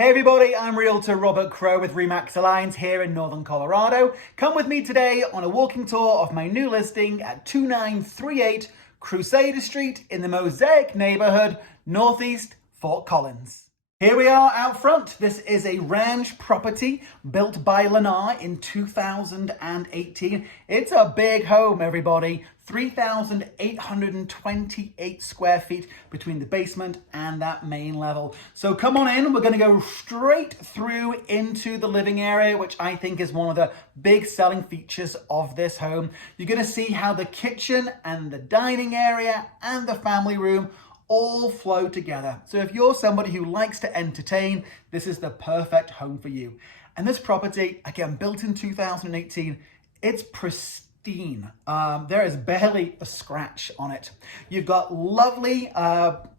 Hey everybody, I'm Realtor Robert Crow with RE/MAX Alliance here in Northern Colorado. Come with me today on a walking tour of my new listing at 2938 Crusader Street in the Mosaic neighborhood, Northeast Fort Collins. Here we are out front. This is a ranch property built by Lennar in 2018. It's a big home, everybody. 3,828 square feet between the basement and that main level. So come on in. We're going to go straight through into the living area, which I think is one of the big selling features of this home. You're going to see how the kitchen and the dining area and the family room all flow together. So if you're somebody who likes to entertain, this is the perfect home for you. And this property, again, built in 2018, it's pristine. There is barely a scratch on it. You've got lovely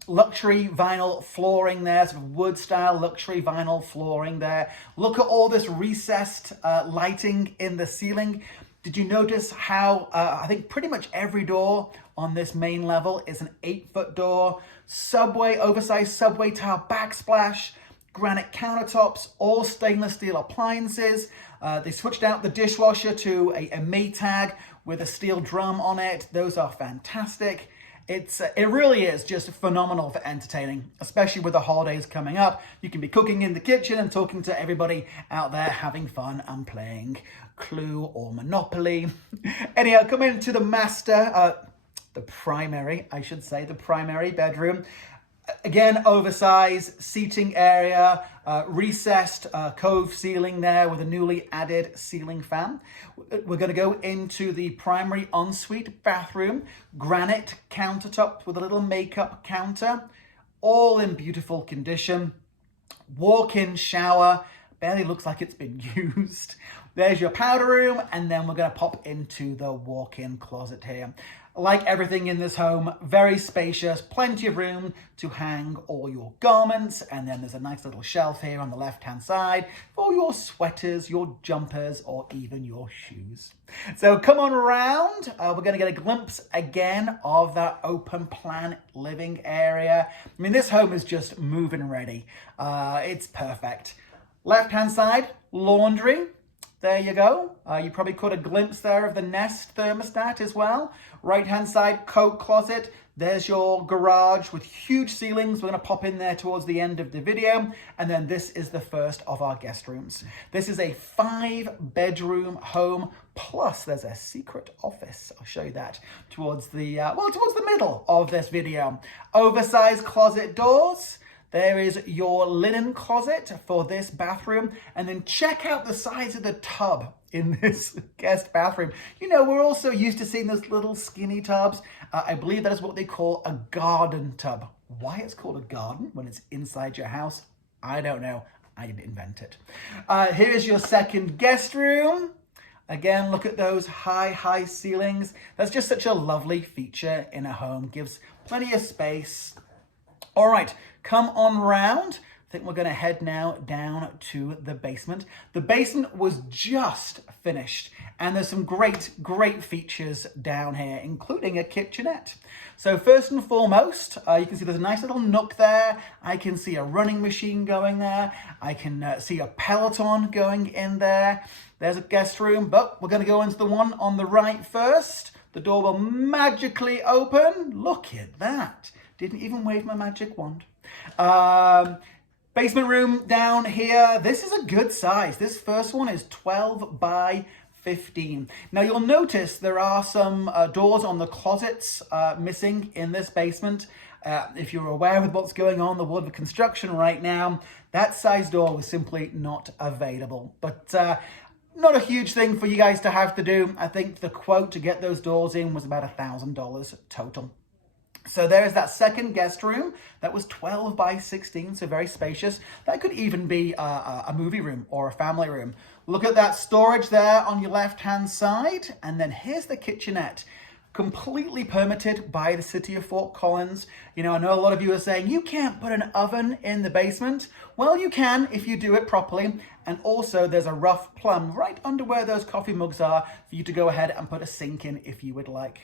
luxury vinyl flooring there, sort of wood style luxury vinyl flooring there. Look at all this recessed lighting in the ceiling. Did you notice how I think pretty much every door on this main level is an 8-foot door, oversized subway tile backsplash, granite countertops, all stainless steel appliances. They switched out the dishwasher to a Maytag with a steel drum on it. Those are fantastic. It really is just phenomenal for entertaining, especially with the holidays coming up. You can be cooking in the kitchen and talking to everybody out there having fun and playing Clue or Monopoly. Anyhow, come into the primary bedroom. Again, oversized seating area, recessed cove ceiling there with a newly added ceiling fan. We're going to go into the primary ensuite bathroom, granite countertop with a little makeup counter, all in beautiful condition. Walk-in shower, barely looks like it's been used. There's your powder room, and then we're going to pop into the walk-in closet here. Like everything in this home, very spacious, plenty of room to hang all your garments, and then there's a nice little shelf here on the left-hand side for your sweaters, your jumpers, or even your shoes. So come on around. We're going to get a glimpse again of that open plan living area. I mean, this home is just move-in ready. It's perfect. Left-hand side, laundry. There you go. You probably caught a glimpse there of the Nest thermostat as well. Right-hand side, coat closet. There's your garage with huge ceilings. We're going to pop in there towards the end of the video. And then this is the first of our guest rooms. This is a 5-bedroom home, plus there's a secret office. I'll show you that towards the middle of this video. Oversized closet doors. There is your linen closet for this bathroom. And then check out the size of the tub in this guest bathroom. You know, we're also used to seeing those little skinny tubs. I believe that is what they call a garden tub. Why it's called a garden when it's inside your house, I don't know. I didn't invent it. Here's your second guest room. Again, look at those high ceilings. That's just such a lovely feature in a home. Gives plenty of space. All right, come on round. I think we're going to head now down to the basement. The basement was just finished, and there's some great features down here, including a kitchenette. So first and foremost, you can see there's a nice little nook there. I can see a running machine going there. I can see a Peloton going in there. There's a guest room, but we're going to go into the one on the right first. The door will magically open. Look at that. Didn't even wave my magic wand. Basement room down here. This is a good size. This first one is 12 by 15. Now you'll notice there are some doors on the closets missing in this basement. If you're aware with what's going on in the world of construction right now, that size door was simply not available. But not a huge thing for you guys to have to do. I think the quote to get those doors in was about $1,000 total. So there's that second guest room. That was 12 by 16, so very spacious. That could even be a movie room or a family room. Look at that storage there on your left-hand side. And then here's the kitchenette. Completely permitted by the city of Fort Collins. You know, I know a lot of you are saying, you can't put an oven in the basement. Well, you can if you do it properly. And also there's a rough plumb right under where those coffee mugs are for you to go ahead and put a sink in if you would like.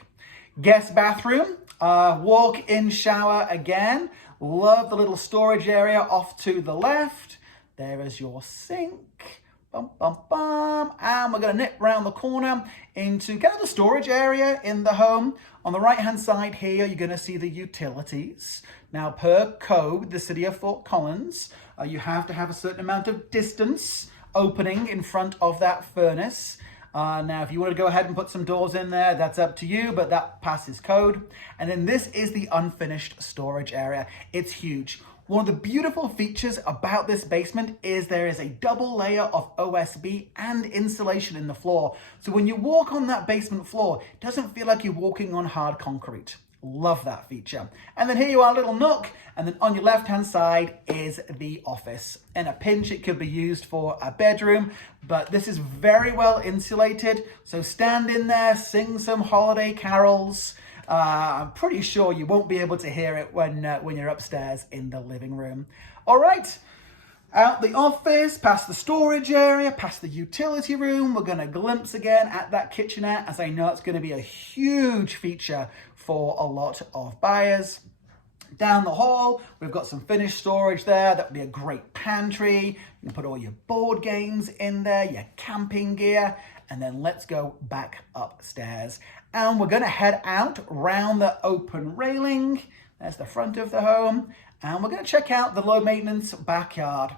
Guest bathroom, walk-in shower again. Love the little storage area off to the left. There is your sink. Bum, bum, bum. And we're going to nip round the corner into kind of the storage area in the home. On the right-hand side here, you're going to see the utilities. Now, per code, the city of Fort Collins, you have to have a certain amount of distance opening in front of that furnace. Now, if you want to go ahead and put some doors in there, that's up to you, but that passes code. And then this is the unfinished storage area. It's huge. One of the beautiful features about this basement is there is a double layer of OSB and insulation in the floor. So when you walk on that basement floor, it doesn't feel like you're walking on hard concrete. Love that feature. And then here you are, a little nook, and then on your left-hand side is the office. In a pinch, it could be used for a bedroom, but this is very well insulated. So stand in there, sing some holiday carols. I'm pretty sure you won't be able to hear it when you're upstairs in the living room. All right, out the office, past the storage area, past the utility room, we're going to glimpse again at that kitchenette, as I know it's going to be a huge feature for a lot of buyers. Down the hall, we've got some finished storage there. That would be a great pantry. You can put all your board games in there, your camping gear, and then let's go back upstairs. And we're going to head out round the open railing. There's the front of the home. And we're going to check out the low maintenance backyard.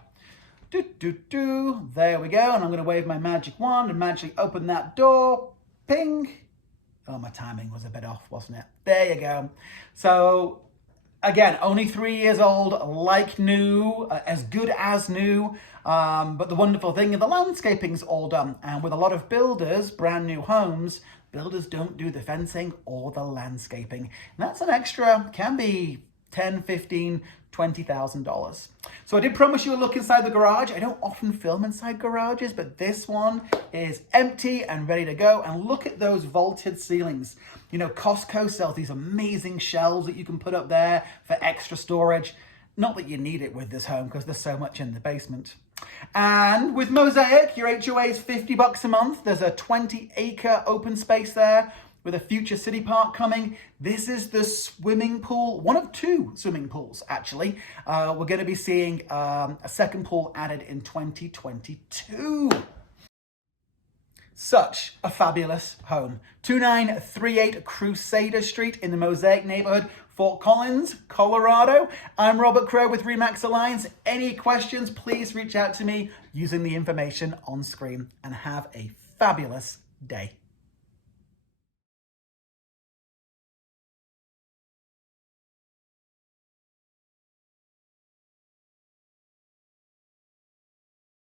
There we go. And I'm going to wave my magic wand and magically open that door. Ping. Oh, my timing was a bit off, wasn't it? There you go. So again, only 3 years old, like new, as good as new. But the wonderful thing is the landscaping's all done. And with a lot of builders, brand new homes, builders don't do the fencing or the landscaping. And that's an extra, can be $10,000, $15,000, $20,000. So I did promise you a look inside the garage. I don't often film inside garages, but this one is empty and ready to go. And look at those vaulted ceilings. You know, Costco sells these amazing shelves that you can put up there for extra storage. Not that you need it with this home because there's so much in the basement. And with Mosaic, your HOA is $50 a month. There's a 20-acre open space there with a future city park coming. This is the swimming pool, one of two swimming pools, actually. We're going to be seeing a second pool added in 2022. Such a fabulous home. 2938 Crusader Street in the Mosaic neighborhood, Fort Collins, Colorado. I'm Robert Crow with RE/MAX Alliance. Any questions, please reach out to me using the information on screen, and have a fabulous day.